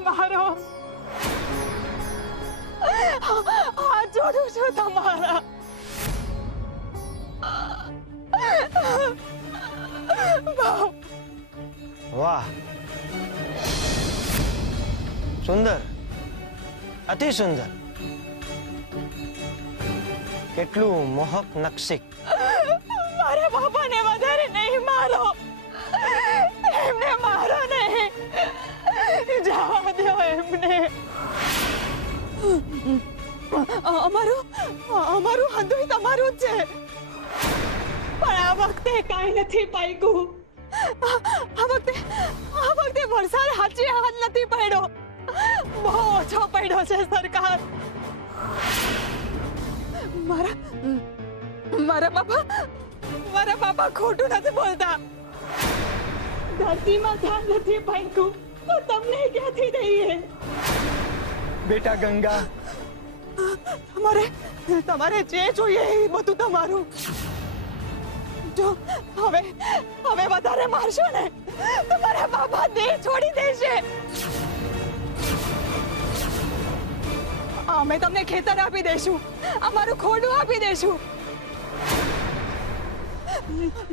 નહીં મારો. હાથ જોડું છું તમારા. વાહ, સુંદર, અતિ સુંદર. કેટલું મોહક નકશી. મારા બાપાને વધારે નહીં મારો. એમને મારો નહીં. જવા દો એમને. અમારું હંધુય તમારું જ છે. પણ આ વખતે કાંઈ નથી પાક્યું. આ વખતે વરસાદ હાચી હાથ નથી પડ્યો. બહુ ઓછો પડ્યો છે સરકાર. મારા બાપા ખોટું નથી બોલતા. ધરતીમાં ધાન નથી પાક્યું તો તમને ક્યાંથી દઈએ? બેટા ગંગા, તમારે જે જોઈએ એ બધું તમારું. જો હવે વધારે મારશો ને તો મારા બાપા દેહ છોડી દેશે. અમે તમને ખેતર આપી દઈશું, અમારું ખોડું આપી દઈશું.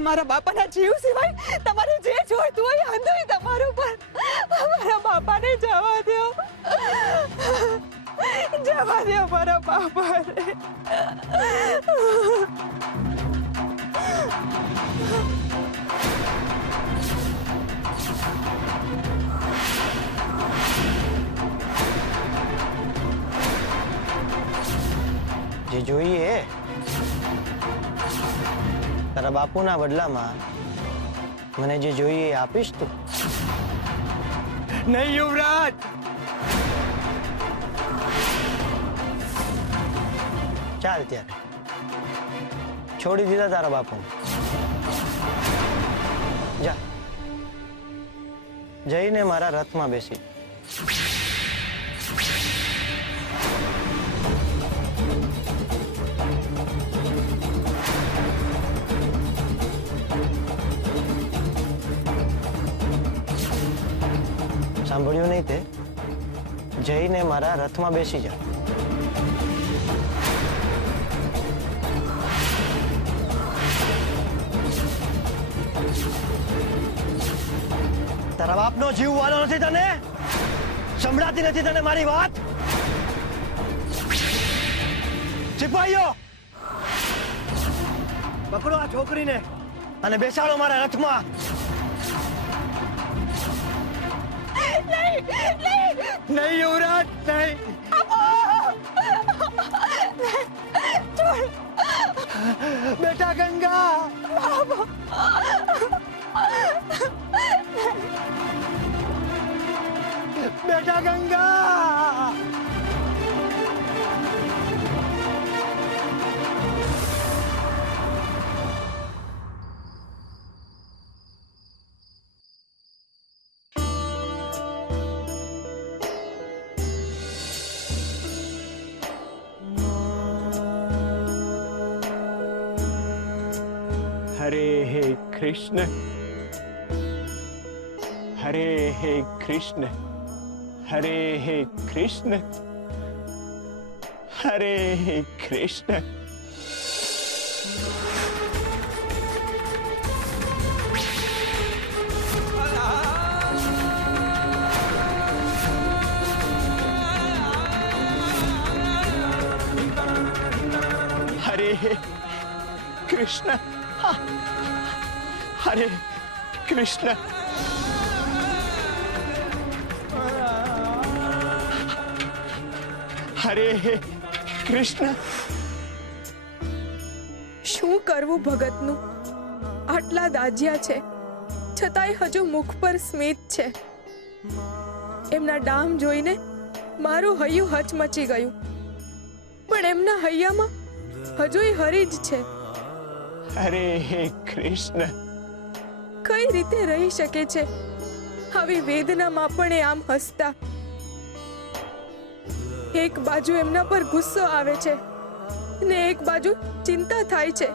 મારા બાપાના જીવ સિવાય તમારે જે જોઈતું હોય અંધુય તમારું. પણ મારા બાપાને જવા દો. જવા દો મારા બાપાને. જે જોઈએ તારા બાપુના બદલામાં મને જે જોઈએ એ આપીશ તું? નહીં યુવરાજ. ચાલ ત્યારે, છોડી દીધા તારા બાપુને. જા, જઈને મારા રથમાં બેસી. સાંભળ્યું નહીં તે? જઈને મારા રથમાં બેસી જા. તારા બાપનો જીવ વાલો નથી તને? સંભળાતી નથી તને મારી વાત? સિપાહીઓ, પકડો આ છોકરીને અને બેસાડો મારા રથમાં. નહીં યુવરાજ, નહીં. બેટા ગંગા, બેટા ગંગા. हरे हे कृष्ण, हरे हे कृष्ण, हरे हे कृष्ण, हरे हे कृष्ण. हरे हे कृष्ण, हरे कृष्ण. हरे हे कृष्ण. શું કરવું ભગતનું? આટલા દાજ્યા છે છતાંય હજુ મુખ પર સ્મિત છે. એમના ડામ જોઈને મારું હૈયું હચમચી ગયું. પણ એમના હૈયામાં હજુય હરી જ છે. हरे हे कृष्ण. કઈ રીતે રહી શકે છે આવી વેદનામાં પણ એ આમ હસતા? એક બાજુ એમના પર ગુસ્સો આવે છે ને એક બાજુ ચિંતા થાય છે,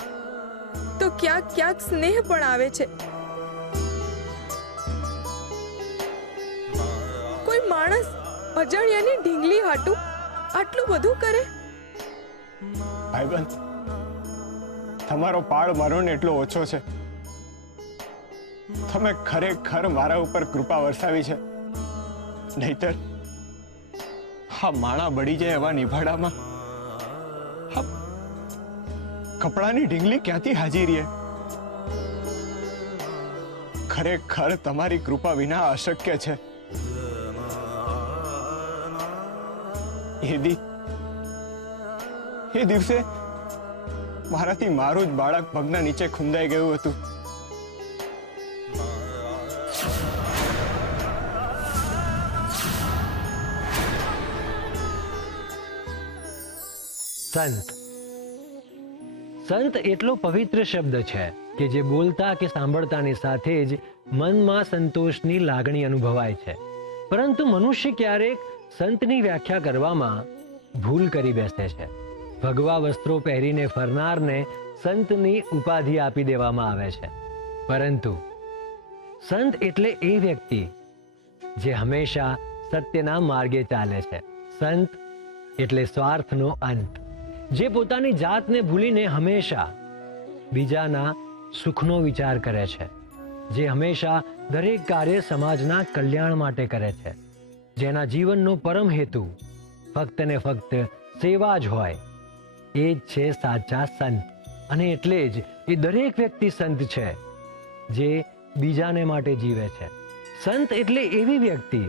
તો ક્યાંક ક્યાંક સ્નેહ પણ આવે છે. કોઈ માણસ અજાણ્યાની ઢીંગલી હાટું આટલું બધું કરે? ભાઈબંધ, તમારો પાળ મારો ને એટલો ઓછો છે. તમે ખરેખર મારા ઉપર કૃપા વરસાવી છે. નહીતર હા માણા બળી જાય એવા નિભાડામાં હા કપડાની ઢીંગલી ક્યાંથી હાજી રહે? ખરેખર તમારી કૃપા વિના અશક્ય છે. એ દિવસે મારાથી મારું જ બાળક પગના નીચે ખૂંદાઈ ગયું હતું. સંત સંત એટલો પવિત્ર શબ્દ છે કે જે બોલતા કે સાંભળતાની સાથે જ મનમાં સંતોષની લાગણી અનુભવાય છે. પરંતુ મનુષ્ય ક્યારેક સંતની વ્યાખ્યા કરવામાં ભૂલ કરી બેસે છે. ભગવા વસ્ત્રો પહેરીને ફરનારને સંતની ઉપાધિ આપી દેવામાં આવે છે. પરંતુ સંત એટલે એ વ્યક્તિ જે હંમેશા સત્યના માર્ગે ચાલે છે. સંત એટલે સ્વાર્થનો અંત, જે પોતાની જાતને ભૂલીને હંમેશા બીજાના સુખનો વિચાર કરે છે, જે હંમેશા દરેક કાર્ય સમાજના કલ્યાણ માટે કરે છે, જેના જીવનનો પરમ હેતુ ફક્ત ને ફક્ત સેવા જ હોય, એ જ છે સાચા સંત. અને એટલે જ એ દરેક વ્યક્તિ સંત છે જે બીજાને માટે જીવે છે. સંત એટલે એવી વ્યક્તિ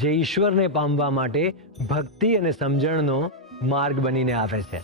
જે ઈશ્વરને પામવા માટે ભક્તિ અને સમજણનો માર્ગ બનીને આવે છે.